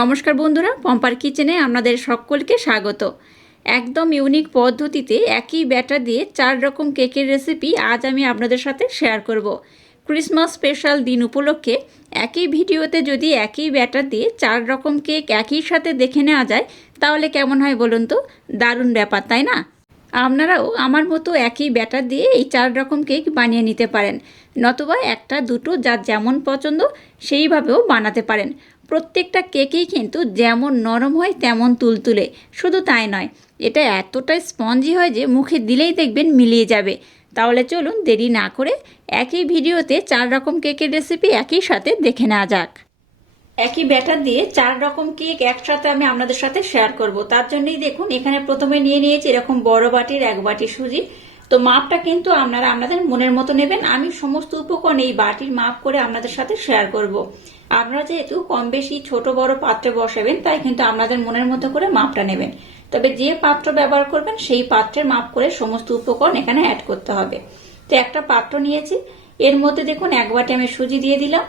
নমস্কার বন্ধুরা, পম্পার কিচেনে আপনাদের সকলকে স্বাগত। একদম ইউনিক পদ্ধতিতে একই ব্যাটার দিয়ে চার রকম কেকের রেসিপি আজ আমি আপনাদের সাথে শেয়ার করব। ক্রিসমাস স্পেশাল দিন উপলক্ষে একই ভিডিওতে যদি একই ব্যাটার দিয়ে চার রকম কেক একই সাথে দেখে নেওয়া যায়, তাহলে কেমন হয় বলুন তো? দারুণ ব্যাপার, তাই না? আপনারাও আমার মতো একই ব্যাটার দিয়ে এই চার রকম কেক বানিয়ে নিতে পারেন, নতুবা একটা, দুটো, যার যেমন পছন্দ সেইভাবেও বানাতে পারেন। প্রত্যেকটা কেকেই কিন্তু যেমন নরম হয়, তেমন তুলতুলে। শুধু তাই নয়, এটা এতটাই স্পঞ্জি হয় যে মুখে দিলেই দেখবেন মিলিয়ে যাবে। তাহলে চলুন দেরি না করে একই ভিডিওতে চার রকম কেকের রেসিপি একই সাথে দেখে নেওয়া যাক। একই ব্যাটার দিয়ে চার রকম কেক একসাথে আমি আপনাদের সাথে শেয়ার করব। তার জন্যই দেখুন, এখানে প্রথমে নিয়ে নিয়েছি এরকম বড় বাটির, এক বাটি সুজি। তো মাপটা কিন্তু আপনারা আপনাদের মনের মতো নেবেন। আমি সমস্ত উপকরণ এই বাটির মাপ করে আপনাদের সাথে শেয়ার করব। আপনারা যেহেতু কম বেশি ছোট বড় পাত্রে বসাবেন, তাই কিন্তু আপনাদের মনের মতো করে মাপটা নেবেন। তবে যে পাত্র ব্যবহার করবেন, সেই পাত্রের মাপ করে সমস্ত উপকরণ এখানে অ্যাড করতে হবে। তো একটা পাত্র নিয়েছি। এর মধ্যে দেখুন, এক বাটি আমি সুজি দিয়ে দিলাম।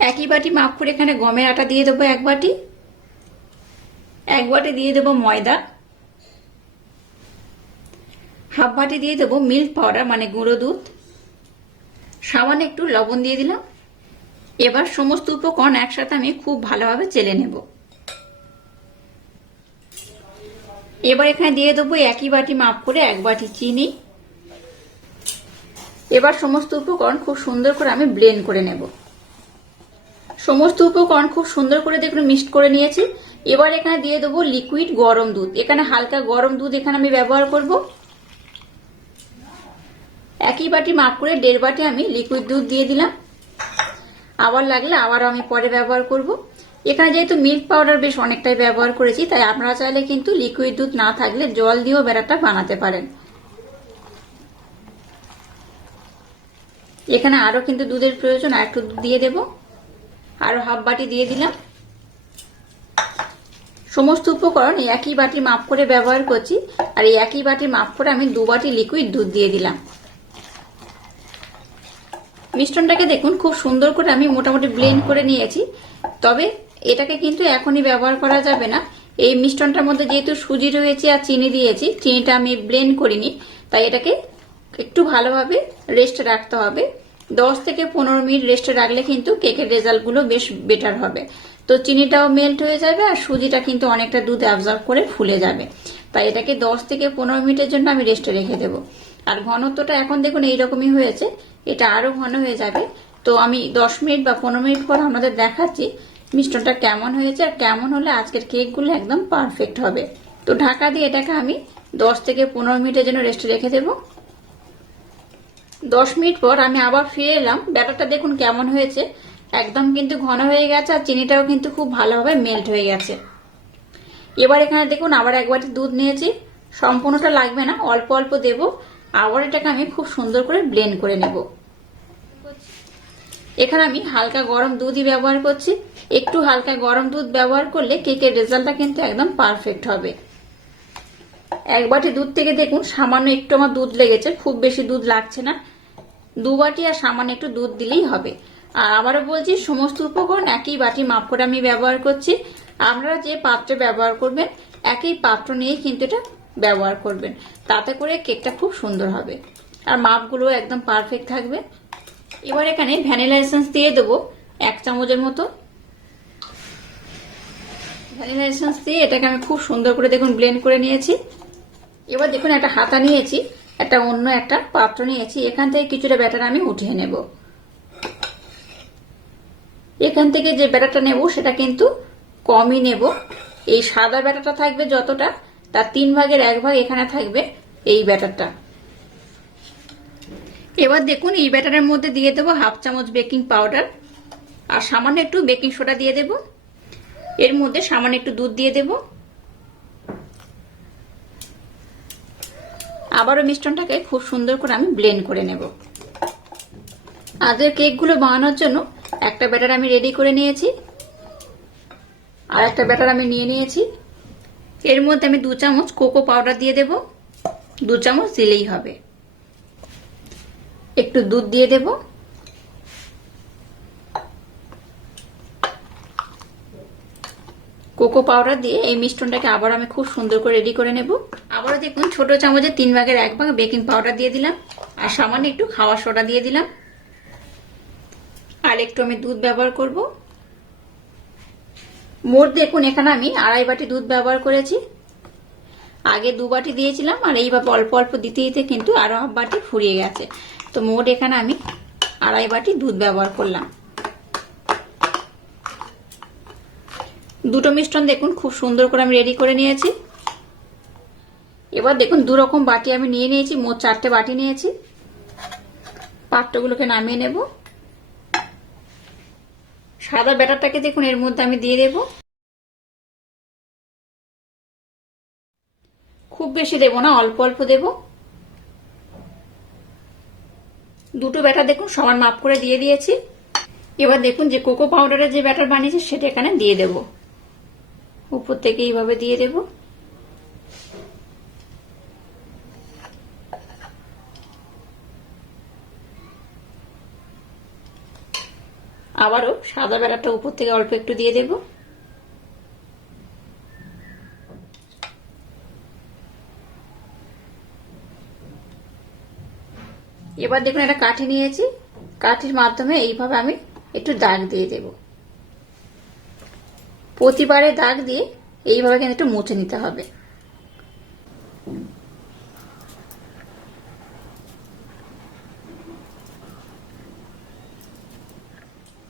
একই বাটি মাপ করে এখানে গমের আটা দিয়ে দেবো এক বাটি। এক বাটি দিয়ে দেবো ময়দা। হাফ বাটি দিয়ে দেবো মিল্ক পাউডার মানে গুঁড়ো দুধ। সামান্য একটু লবণ দিয়ে দিলাম। এবার সমস্ত উপকরণ একসাথে আমি খুব ভালোভাবে চেলে নেব। এবার এখানে দিয়ে দেবো একই বাটি মাপ করে এক বাটি চিনি। এবার সমস্ত উপকরণ খুব সুন্দর করে আমি ব্লেন্ড করে নেব। সমস্ত উপকরণ খুব সুন্দর করে দেখুন মিক্সড করে নিয়েছি। এবার এখানে দিয়ে দেবো লিকুইড গরম দুধ। এখানে হালকা গরম দুধ এখানে আমি ব্যবহার করব। একই বাটি মাপ করে দেড় বাটি আমি লিকুইড দুধ দিয়ে দিলাম। আবার লাগলে আবারও আমি পরে ব্যবহার করব। এখানে যেহেতু মিল্ক পাউডার বেশ অনেকটাই ব্যবহার করেছি, তাই আপনারা চাইলে কিন্তু লিকুইড দুধ না থাকলে জল দিয়েও বেড়াটা বানাতে পারেন। এখানে আরও কিন্তু দুধের প্রয়োজন, আর একটু দুধ দিয়ে দেব। আরও হাফ বাটি দিয়ে দিলাম। সমস্ত উপকরণ একই বাটি মাপ করে ব্যবহার করছি, আর এই একই বাটি মাপ করে আমি দু বাটি লিকুইড দুধ দিয়ে দিলাম। মিশ্রণটাকে দেখুন, খুব সুন্দর করে আমি মোটামুটি ব্লেন্ড করে নিয়েছি। তবে এটাকে কিন্তু এখনই ব্যবহার করা যাবে না। এই মিশ্রণটার মধ্যে যেহেতু সুজি রয়েছে আর চিনি দিয়েছি, চিনিটা আমি ব্লেন্ড করিনি, তাই এটাকে একটু ভালোভাবে রেস্ট রাখতে হবে। দশ থেকে পনেরো মিনিট রেস্টে রাখলে কিন্তু কেকের রেজাল্টগুলো বেশ বেটার হবে। তো চিনিটাও মেল্ট হয়ে যাবে আর সুজিটা কিন্তু অনেকটা দুধ অ্যাবজর্ব করে ফুলে যাবে। তাই এটাকে দশ থেকে পনেরো মিনিটের জন্য আমি রেস্টে রেখে দেবো। আর ঘনত্বটা এখন দেখুন এইরকমই হয়েছে। এটা আরও ঘন হয়ে যাবে। তো আমি দশ মিনিট বা পনেরো মিনিট পর আপনাদের দেখাচ্ছি মিষ্টনটা কেমন হয়েছে আর কেমন হলে আজকের কেকগুলো একদম পারফেক্ট হবে। তো ঢাকা দিয়ে এটাকে আমি দশ থেকে পনেরো মিনিটের জন্য রেস্টে রেখে দেবো। দশ মিনিট পর আমি আবার ফিরে এলাম। ব্যাটারটা দেখুন কেমন হয়েছে। একদম কিন্তু ঘন হয়ে গেছে আর চিনিটাও কিন্তু খুব ভালোভাবে মেল্ট হয়ে গেছে। এবার এখানে দেখুন আবার একবার দুধ নিয়েছি। সম্পূর্ণটা লাগবে না, অল্প অল্প দেব। আবার এটাকে আমি খুব সুন্দর করে ব্লেন্ড করে নেব। এখানে আমি হালকা গরম দুধই ব্যবহার করছি। একটু হালকা গরম দুধ ব্যবহার করলে কেকের রেজাল্টটা কিন্তু একদম পারফেক্ট হবে। এক বাটি দুধ থেকে দেখুন, সামান্য একটু আমার দুধ লেগেছে, খুব বেশি দুধ লাগছে না। দু বাটি আর সামান্য একটু দুধ দিলেই হবে। আর আবারও বলছি, সমস্ত উপকরণ একই বাটি মাপ করে আমি ব্যবহার করছি। আপনারা যে পাত্র ব্যবহার করবেন, একই পাত্র নিয়ে কিন্তু এটা ব্যবহার করবেন। তাতে করে কেকটা খুব সুন্দর হবে। আর মাপগুলো একদম পারফেক্ট থাকবে। এবার এখানে ভ্যানিলা এসেন্স দিয়ে দেবো, এক চামচের মতো। ভ্যানিলা এসেন্স দিয়ে এটাকে আমি খুব সুন্দর করে দেখুন ব্লেন্ড করে নিয়েছি। এবার দেখুন একটা হাতা নিয়েছি, একটা অন্য একটা পাত্র নিয়েছি, এখান থেকে কিছুটা ব্যাটার আমি উঠিয়ে নেব। এখান থেকে যে ব্যাটারটা নেব, সেটা কিন্তু কমই নেব। এই সাদা ব্যাটারটা থাকবে যতটা, তার তিন ভাগের এক ভাগ এখানে থাকবে এই ব্যাটারটা। এবার দেখুন, এই ব্যাটারের মধ্যে দিয়ে দেবো হাফ চামচ বেকিং পাউডার আর সামান্য একটু বেকিং সোডা দিয়ে দেব। এর মধ্যে সামান্য একটু দুধ দিয়ে দেব। আবারও মিশ্রণটাকে খুব সুন্দর করে আমি ব্লেন্ড করে নেব। আজকের কেকগুলো বানানোর জন্য একটা ব্যাটার আমি রেডি করে নিয়েছি আর একটা ব্যাটার আমি নিয়ে নিয়েছি। এর মধ্যে আমি দু চামচ কোকো পাউডার দিয়ে দেব। দু চামচ দিলেই হবে। একটু দুধ দিয়ে দেব। কোকো পাউডার দিয়ে এই মিষ্টনটাকে আবার আমি খুব সুন্দর করে রেডি করে নেব। আবারও দেখুন, ছোট চামচে তিন ভাগের এক ভাগ বেকিং পাউডার দিয়ে দিলাম। আর সামান্য একটু খাওয়ার সোডা দিয়ে দিলাম। আর একটু আমি দুধ ব্যবহার করব। মোট দেখুন, এখানে আমি আড়াই বাটি দুধ ব্যবহার করেছি। আগে দু বাটি দিয়েছিলাম, আর এইভাবে অল্প অল্প দিতে দিতে কিন্তু আরও হাফ বাটি ফুরিয়ে গেছে। তো মোট এখানে আমি আড়াই বাটি দুধ ব্যবহার করলাম। দুটো মিষ্টন দেখুন, খুব সুন্দর করে আমি রেডি করে নিয়েছি। এবার দেখুন দু রকম বাটি আমি নিয়ে নিয়েছি, মোট চারটে বাটি নিয়েছি। পাত্রগুলোকে নামিয়ে নেব। সাদা ব্যাটারটাকে দেখুন, এর মধ্যে আমি দিয়ে দেব। খুব বেশি দেব না, অল্প অল্প দেব। দুটো ব্যাটার দেখুন, সমান মাপ করে দিয়ে দিয়েছি। এবার দেখুন যে কোকো পাউডারের যে ব্যাটার বানিয়েছি, সেটা এখানে দিয়ে দেব। উপর থেকে এইভাবে দিয়ে দেব। আবারও সাদা ব্যাটারটা উপর থেকে অল্প একটু দিয়ে দেব। এবার দেখুন, একটা কাঠি নিয়েছি। কাঠির মাধ্যমে এইভাবে আমি একটু দাগ দিয়ে দেব। প্রতিবারে দাগ দিয়ে এইভাবে কিন্তু একটু মুছে নিতে হবে।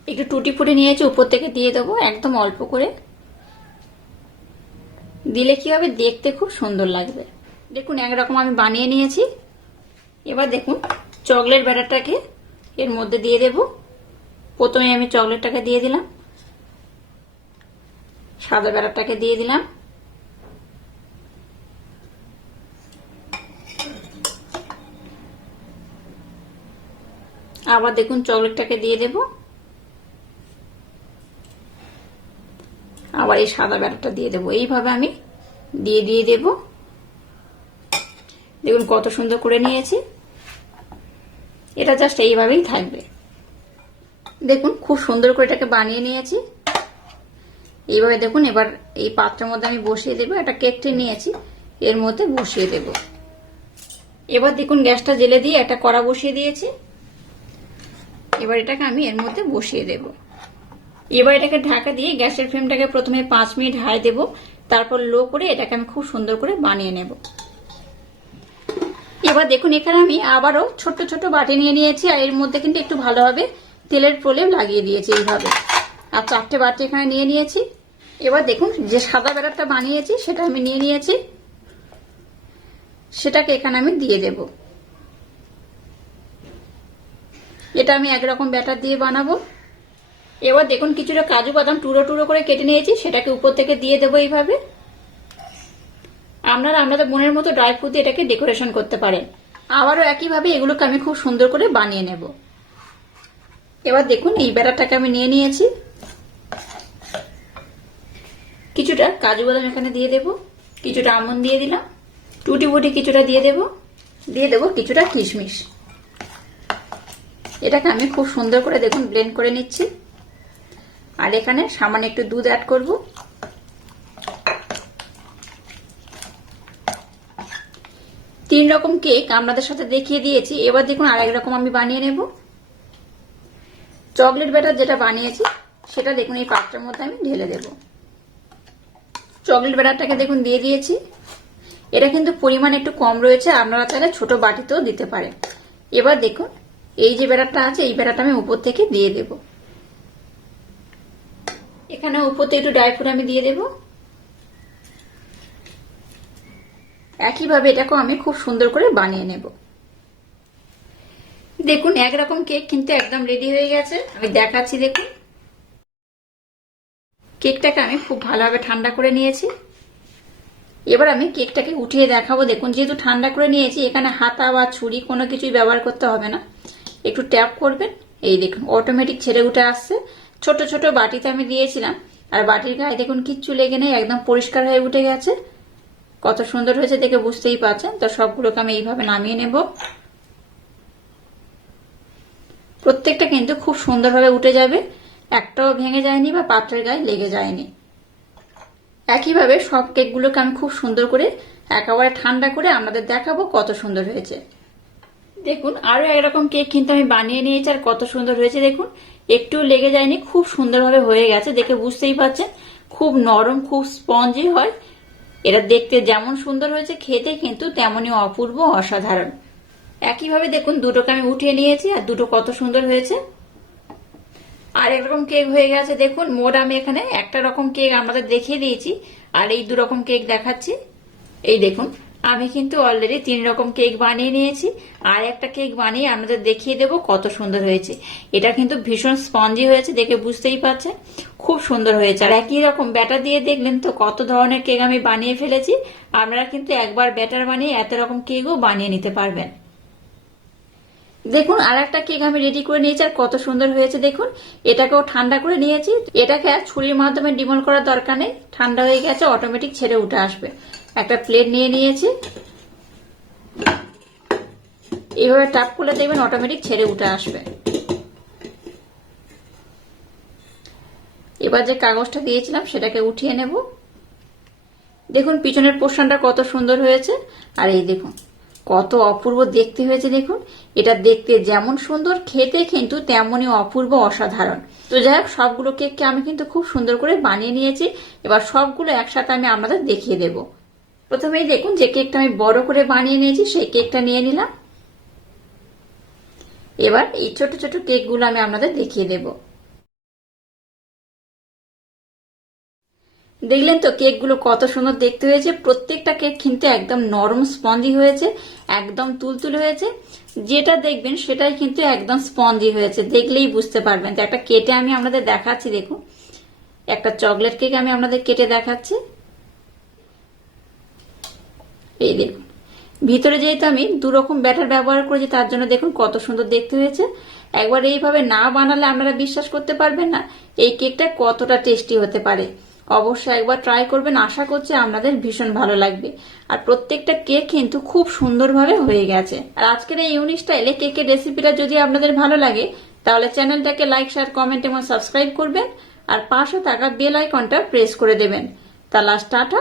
একটু টুটি ফুটি নিয়েছি, উপর থেকে দিয়ে দেবো, একদম অল্প করে। দিলে কি হবে? দেখতে খুব সুন্দর লাগবে। দেখুন, একরকম আমি বানিয়ে নিয়েছি। এবার দেখুন চকলেট ব্যাটারটাকে এর মধ্যে দিয়ে দেব। প্রথমে আমি চকলেটটাকে দিয়ে দিলাম। সাদা ব্যাটারটাকে দিয়ে দিলাম। আবার দেখুন চকলেটটাকে দিয়ে দেব। আবার এই সাদা ব্যাটারটা দিয়ে দেব। এইভাবে আমি দিয়ে দিয়ে দেব। দেখুন কত সুন্দর করে নিয়েছি। এটা জাস্ট এইভাবেই থাকবে। দেখুন, খুব সুন্দর করে এটাকে বানিয়ে নিয়েছি। এইভাবে দেখুন, এবার এই পাত্রের মধ্যে আমি বসিয়ে দেবো, একটা কেকটি নিয়েছি, এর মধ্যে বসিয়ে দেব। এবার দেখুন, গ্যাসটা জেলে দিয়ে একটা কড়া বসিয়ে দিয়েছি। এবার এটাকে আমি এর মধ্যে বসিয়ে দেব। এবার এটাকে ঢাকা দিয়ে গ্যাসের ফ্লেমটাকে প্রথমে পাঁচ মিনিট হাই দেব, তারপর লো করে এটাকে আমি খুব সুন্দর করে বানিয়ে নেব। এবার দেখুন, এখানে আমি আবারও ছোট ছোট বাটি নিয়ে নিয়েছি, আর এর মধ্যে কিন্তু একটু ভালোভাবে তেলের প্রলেপ লাগিয়ে দিয়েছি এইভাবে। আর চারটে বাটি এখানে নিয়ে নিয়েছি। এবার দেখুন, যে সাদা ব্যাটারটা বানিয়েছি, সেটা আমি নিয়ে নিয়েছি। সেটাকে এখানে আমি দিয়ে দেব। এটা আমি একরকম ব্যাটার দিয়ে বানাবো। এবার দেখুন, কিছুটা কাজু বাদাম টুরো টুরো করে কেটে নিয়েছি, সেটাকে উপর থেকে দিয়ে দেবো এইভাবে। আপনারা আপনাদের মনের মতো ড্রাই ফ্রুট দিয়ে এটাকে ডেকোরেশন করতে পারেন। আবারও একইভাবে এগুলোকে আমি খুব সুন্দর করে বানিয়ে নেব। এবার দেখুন, এই ব্যাটারটাকে আমি নিয়ে নিয়েছি। কিছুটা কাজু বাদাম এখানে দিয়ে দেব, কিছুটা আমন দিয়ে দিলাম, টুটি বুটি কিছুটা দিয়ে দেব দিয়ে দেব কিছুটা কিশমিশ। এটাকে আমি খুব সুন্দর করে দেখুন, ব্লেন্ড করে নিচ্ছি। আর এখানে সামান্য একটু দুধ অ্যাড করব তিন রকম কেক আপনাদের সাথে দেখিয়ে দিয়েছি। এবার দেখুন আরেক রকম আমি বানিয়ে নেব। চকলেট ব্যাটার যেটা বানিয়েছি, সেটা দেখুন এই পাত্রের মধ্যে আমি ঢেলে দেব। চকলেট ব্যাটারটাকে দেখুন দিয়ে দিয়েছি। এটা কিন্তু পরিমাণ একটু কম রয়েছে, আপনারা চাইলে ছোট বাটিতেও দিতে পারেন। এবার দেখুন, এই যে ব্যাটারটা আছে, এই ব্যাটারটা আমি উপর থেকে দিয়ে দেব। এখানে উপর থেকে একটু ড্রাই ফ্রুট আমি দিয়ে দেবো। একইভাবে এটাকেও আমি খুব সুন্দর করে বানিয়ে নেব। দেখুন, একরকম কেক কিন্তু একদম রেডি হয়ে গেছে। আমি দেখাচ্ছি, দেখুন। কেকটাকে আমি খুব ভালোভাবে ঠান্ডা করে নিয়েছি। এবার আমি কেকটাকে উঠিয়ে দেখাবো। দেখুন, যেহেতু ঠান্ডা করে নিয়েছি, এখানে হাতা বা ছুরি কোনো কিছুই ব্যবহার করতে হবে না। একটু ট্যাপ করবেন। এই দেখুন অটোমেটিক ছেড়ে উঠে আসছে। ছোট ছোট বাটিতে আমি দিয়েছিলাম। আর বাটির গায়ে, দেখুন, কিচ্ছু লেগে নেই, একদম পরিষ্কার হয়ে উঠে গেছে। কত সুন্দর হয়েছে দেখে বুঝতেই পারছেন। তো সবগুলোকে আমি এইভাবে নামিয়ে নেব। প্রত্যেকটা কিন্তু খুব সুন্দরভাবে উঠে যাবে। একটাও ভেঙে যায়নি বা পাত্রের গায়ে লেগে যায়নি। একইভাবে সব কেকগুলোকে আমি খুব সুন্দর করে একেবারে ঠান্ডা করে আপনাদের দেখাবো কত সুন্দর হয়েছে। দেখুন আরও একরকম কেক কিন্তু আমি বানিয়ে নিয়েছি আর কত সুন্দর হয়েছে দেখুন। একটু লেগে যায়নি, খুব সুন্দরভাবে হয়ে গেছে দেখে বুঝতেই পারছেন। খুব নরম, খুব স্পঞ্জি হয়। এটা দেখতে যেমন সুন্দর হয়েছে, খেতে কিন্তু তেমনই অপূর্ব অসাধারণ। একইভাবে দেখুন, দুটোকে আমি উঠিয়ে নিয়েছি, আর দুটো কত সুন্দর হয়েছে। আর একরকম কেক হয়ে গেছে, দেখুন, মোট আমি এখানে একটা রকম কেক আমাদের দেখিয়ে দিয়েছি, আর এই দু রকম কেক দেখাচ্ছি। এই দেখুন আমি কিন্তু অলরেডি তিন রকম কেক বানিয়ে নিয়েছি। আর একটা কেক বানিয়ে আমাদের দেখিয়ে দেব কত সুন্দর হয়েছে। এটা কিন্তু ভীষণ স্পঞ্জি হয়েছে, দেখে বুঝতেই পারছেন। খুব সুন্দর হয়েছে। আর একই রকম ব্যাটার দিয়ে দেখলেন তো কত ধরনের কেক আমি বানিয়ে ফেলেছি। আপনারা কিন্তু একবার ব্যাটার বানিয়ে এত রকম কেকও বানিয়ে নিতে পারবেন। দেখুন আর একটা কেক আমি রেডি করে নিয়েছি আর কত সুন্দর হয়েছে, দেখুন। এটাকেও ঠান্ডা করে নিয়েছি। এটাকে আর ছুরির মাধ্যমে ডিমল করার দরকার নেই। ঠান্ডা হয়ে গেছে অটোমেটিক ছেড়ে উঠে আসবে। একটা প্লেট নিয়ে নিয়েছি। এইভাবে টাপ করলে দেখবেন অটোমেটিক ছেড়ে উঠে আসবে। এবার যে কাগজটা দিয়েছিলাম সেটাকে উঠিয়ে নেব। দেখুন পিছনের পোর্শনটা কত সুন্দর হয়েছে। আর এই দেখুন, কত অপূর্ব দেখতে হয়েছে দেখুন। এটা দেখতে যেমন সুন্দর, খেতে কিন্তু তেমনই অপূর্ব, অসাধারণ। তো যাই হোক, সবগুলো কেককে আমি কিন্তু খুব সুন্দর করে বানিয়ে নিয়েছি। এবার সবগুলো একসাথে আমি আপনাদের দেখিয়ে দেব। প্রথমেই দেখুন যে কেকটা আমি বড় করে বানিয়ে নিয়েছি, সেই কেকটা নিয়ে নিলাম। এবার এই ছোট ছোট কেকগুলো আমি আপনাদের দেখিয়ে দেবো। দেখলেন তো কেকগুলো কত সুন্দর দেখতে হয়েছে। প্রত্যেকটা কেক কিন্তু একদম নরম স্পঞ্জি হয়েছে, একদম তুলতুলে হয়েছে। যেটা দেখবেন সেটাই কিন্তু একদম স্পঞ্জি হয়েছে। দেখলেই বুঝতে পারবেন তো একটা কেটে আমি আপনাদের দেখাচ্ছি, দেখুন। একটা চকলেট কেক আমি আপনাদের কেটে দেখাচ্ছি। এই দেখুন ভিতরে যেহেতু আমি দু রকম ব্যাটার ব্যবহার করেছি, তার জন্য দেখুন কত সুন্দর দেখতে হয়েছে। একবার এইভাবে না বানালে আপনারা বিশ্বাস করতে পারবেন না, এই কেকটা কতটা টেস্টি হতে পারে। অবশ্যই একবার ট্রাই করবেন, আশা করছি আপনাদের ভীষণ ভালো লাগবে। আর প্রত্যেকটা কেক কিন্তু খুব সুন্দরভাবে হয়ে গেছে। আর আজকের এই ইউনিক স্টাইলে কেকের রেসিপিটা যদি আপনাদের ভালো লাগে, তাহলে চ্যানেলটাকে লাইক শেয়ার কমেন্ট এবং সাবস্ক্রাইব করবেন। আর পাশে থাকা বেল আইকনটা প্রেস করে দেবেন। তা লাস্ট টাটা